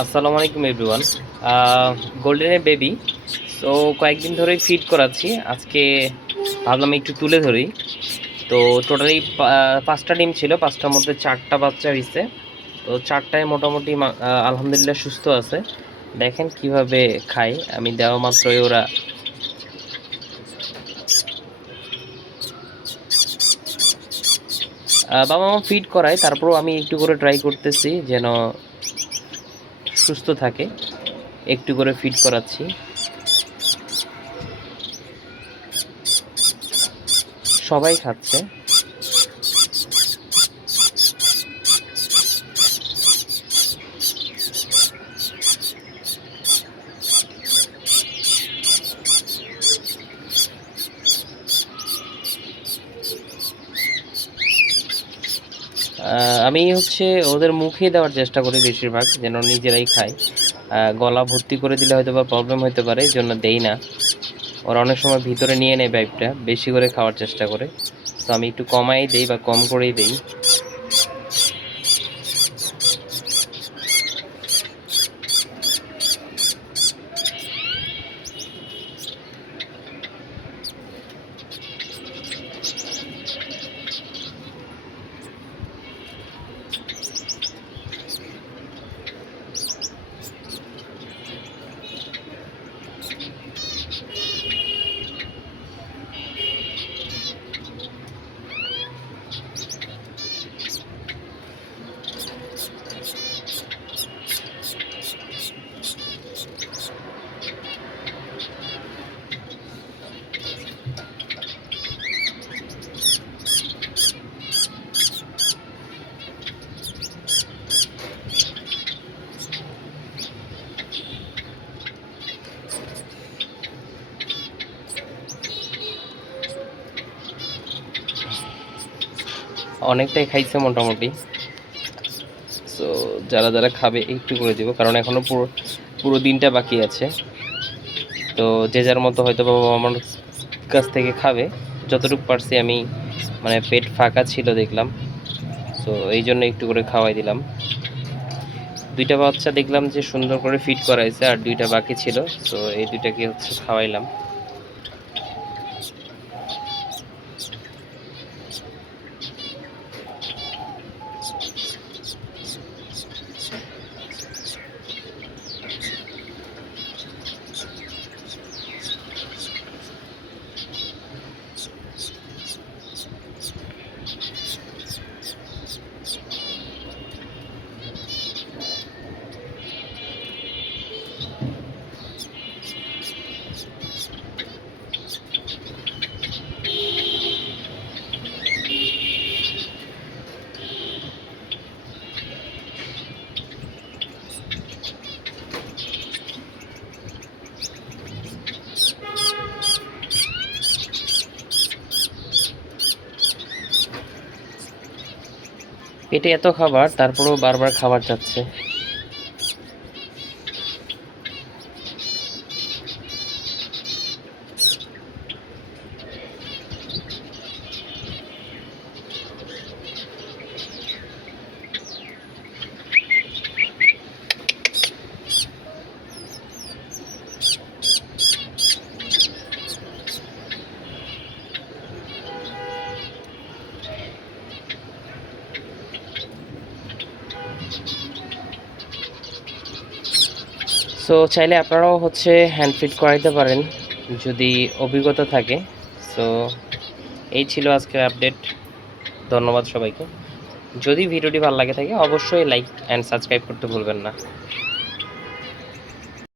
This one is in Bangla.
আসসালামু আলাইকুম এভরিওয়ান। গোল্ডেনের বেবি। তো কয়েকদিন ধরেই ফিড করাচ্ছি। আজকে ভাবলাম একটু তুলে ধরি। তো টোটালি 5টা ডিম ছিল, 5টার মধ্যে 4টা বাচ্চা হয়েছে। তো 4টায় মোটামুটি আলহামদুলিল্লাহ সুস্থ আছে। দেখেন কিভাবে খায়, আমি দেওয়া মাত্রই ওরা বাবা মা ফিড করায়, তারপরেও আমি একটু করে ট্রাই করতেছি যেন সুস্থ থাকে, একটু করে ফিড করাচ্ছি। সবাই খাচ্ছে। আমি হচ্ছে ওদের মুখে দেওয়ার চেষ্টা করি বেশিরভাগ, যেন নিজেরাই খায়। গলা ভর্তি করে দিলে হয়তো বা প্রবলেম হতে পারে, এই জন্য দেই না। ওরা অনেক সময় ভিতরে নিয়ে নেয় পাইপটা, বেশি করে খাওয়ার চেষ্টা করে। তো আমি একটু কমাই দেই বা কম করেই দেই। অনেকটাই খাইছে মোটামুটি। সো যারা যারা খাবে একটু করে দিব, কারণ এখনো পুরো পুরো দিনটা বাকি আছে। তো যে যার মতো হয়তো বাবা আমার কাছ থেকে খাবে, যতটুকু পারছি আমি। মানে পেট ফাঁকা ছিল দেখলাম, তো এই জন্য একটু করে খাওয়াই দিলাম। 2টা বাচ্চা দেখলাম যে সুন্দর করে ফিট করাইছে, আর 2টা বাকি ছিল। তো এই 2টাকে হচ্ছে খাওয়াইলাম। পেটে এত খাবার, তারপরেও বারবার খাবার চাচ্ছে। সো চাইলে আপনারাও হচ্ছে হ্যান্ড ফিড করাইতে পারেন, যদি অভিজ্ঞতা থাকে। সো এই ছিল আজকের আপডেট। ধন্যবাদ সবাইকে। যদি ভিডিওটি ভালো লাগে থাকে, অবশ্যই লাইক অ্যান্ড সাবস্ক্রাইব করতে ভুলবেন না।